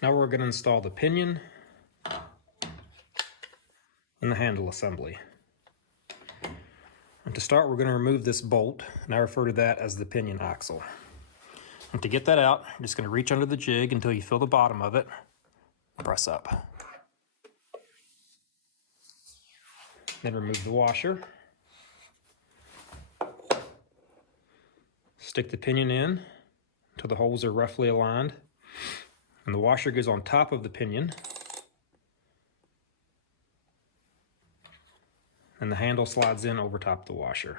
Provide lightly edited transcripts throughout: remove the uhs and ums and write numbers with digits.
Now we're going to install the pinion and the handle assembly. And to start, we're going to remove this bolt, and I refer to that as the pinion axle. And to get that out, you're just going to reach under the jig until you feel the bottom of it and press up. Then remove the washer. Stick the pinion in until the holes are roughly aligned. And the washer goes on top of the pinion. And the handle slides in over top the washer.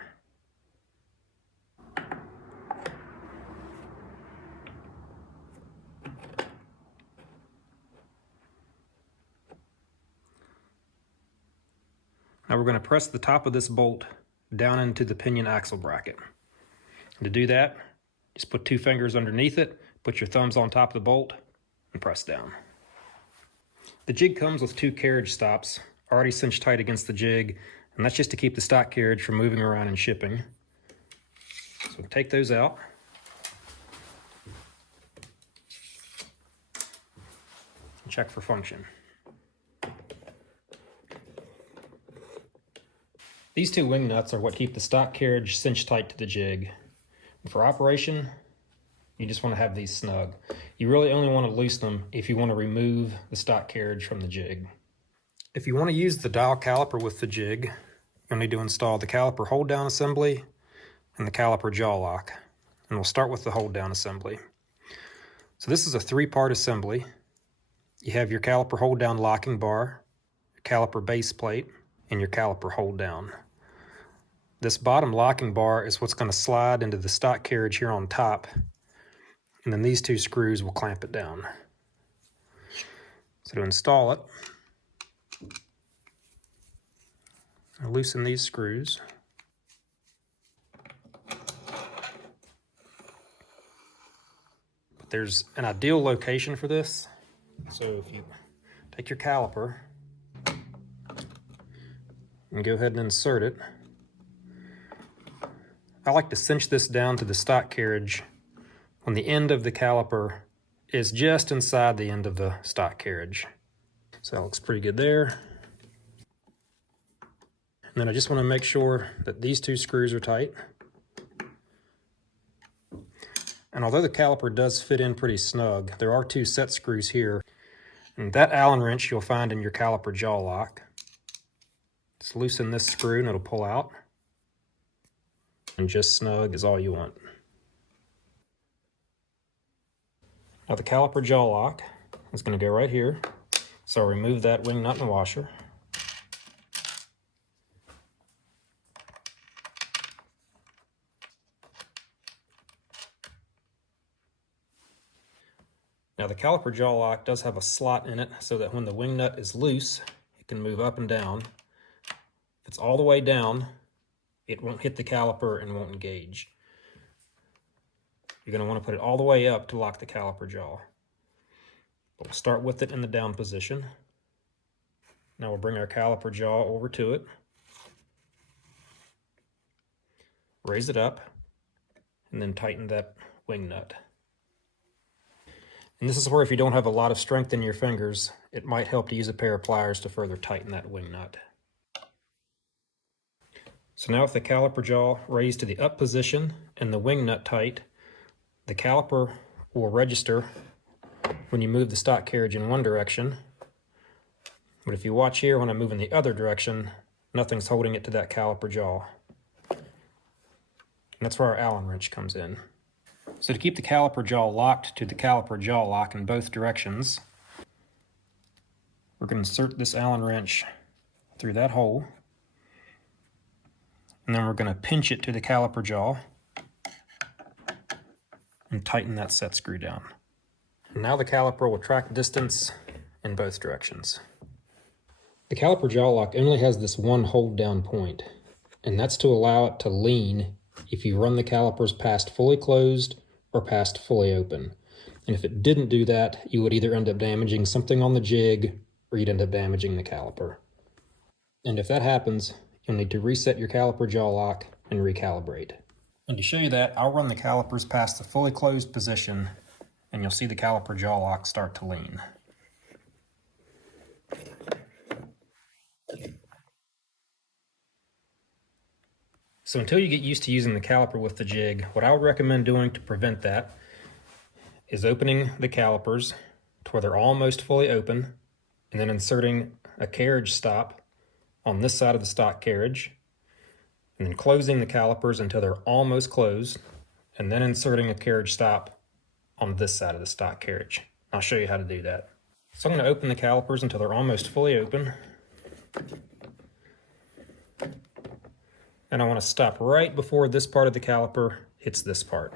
Now we're going to press the top of this bolt down into the pinion axle bracket. And to do that, just put 2 fingers underneath it, put your thumbs on top of the bolt, and press down. The jig comes with 2 carriage stops already cinched tight against the jig, and that's just to keep the stock carriage from moving around and shipping. So take those out. And check for function. These 2 wing nuts are what keep the stock carriage cinched tight to the jig. And for operation, you just want to have these snug. You really only want to loosen them if you want to remove the stock carriage from the jig. If you want to use the dial caliper with the jig, you'll need to install the caliper hold down assembly and the caliper jaw lock. And we'll start with the hold down assembly. So this is a 3-part assembly. You have your caliper hold down locking bar, your caliper base plate, and your caliper hold down. This bottom locking bar is what's going to slide into the stock carriage here on top, and then these 2 screws will clamp it down. So to install it, I'll loosen these screws. But there's an ideal location for this. So if you take your caliper and go ahead and insert it, I like to cinch this down to the stock carriage when the end of the caliper is just inside the end of the stock carriage. So that looks pretty good there. And then I just want to make sure that these 2 screws are tight. And although the caliper does fit in pretty snug, there are 2 set screws here. And that Allen wrench you'll find in your caliper jaw lock. Just loosen this screw and it'll pull out. And just snug is all you want. Now the caliper jaw lock is going to go right here. So I'll remove that wing nut and washer. Now the caliper jaw lock does have a slot in it so that when the wing nut is loose, it can move up and down. If it's all the way down, it won't hit the caliper and won't engage. You're going to want to put it all the way up to lock the caliper jaw. But we'll start with it in the down position. Now we'll bring our caliper jaw over to it. Raise it up, and then tighten that wing nut. And this is where if you don't have a lot of strength in your fingers, it might help to use a pair of pliers to further tighten that wing nut. So now with the caliper jaw raised to the up position and the wing nut tight, the caliper will register when you move the stock carriage in one direction. But if you watch here, when I move in the other direction, nothing's holding it to that caliper jaw. And that's where our Allen wrench comes in. So to keep the caliper jaw locked to the caliper jaw lock in both directions, we're going to insert this Allen wrench through that hole. And then we're going to pinch it to the caliper jaw and tighten that set screw down. And now the caliper will track distance in both directions. The caliper jaw lock only has this one hold down point, and that's to allow it to lean if you run the calipers past fully closed or past fully open. And if it didn't do that, you would either end up damaging something on the jig or you'd end up damaging the caliper. And if that happens, you'll need to reset your caliper jaw lock and recalibrate. And to show you that, I'll run the calipers past the fully closed position and you'll see the caliper jaw lock start to lean. So until you get used to using the caliper with the jig, what I would recommend doing to prevent that is opening the calipers to where they're almost fully open, and then inserting a carriage stop on this side of the stock carriage, and then closing the calipers until they're almost closed, and then inserting a carriage stop on this side of the stock carriage. I'll show you how to do that. So I'm going to open the calipers until they're almost fully open. And I want to stop right before this part of the caliper hits this part.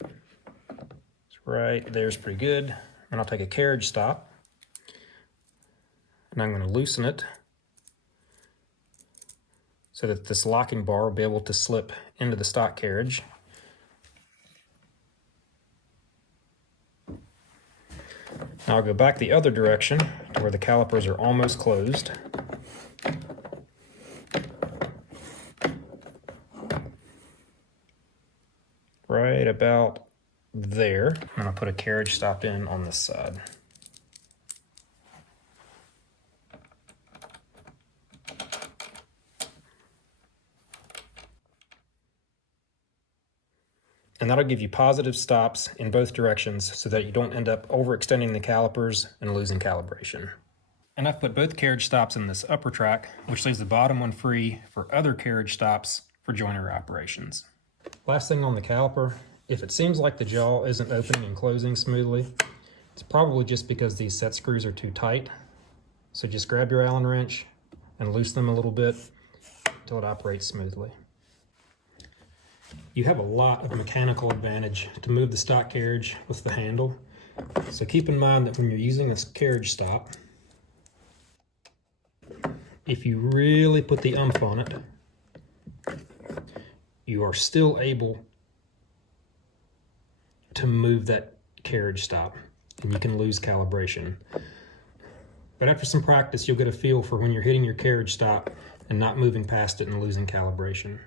It's right there's pretty good. And I'll take a carriage stop, and I'm going to loosen it so that this locking bar will be able to slip into the stock carriage. Now I'll go back the other direction to where the calipers are almost closed. Right about there. And I'll put a carriage stop in on this side. And that'll give you positive stops in both directions so that you don't end up overextending the calipers and losing calibration. And I've put both carriage stops in this upper track, which leaves the bottom one free for other carriage stops for joinery operations. Last thing on the caliper, if it seems like the jaw isn't opening and closing smoothly, it's probably just because these set screws are too tight. So just grab your Allen wrench and loosen them a little bit until it operates smoothly. You have a lot of mechanical advantage to move the stock carriage with the handle. So keep in mind that when you're using this carriage stop, if you really put the oomph on it, you are still able to move that carriage stop, and you can lose calibration. But after some practice, you'll get a feel for when you're hitting your carriage stop and not moving past it and losing calibration.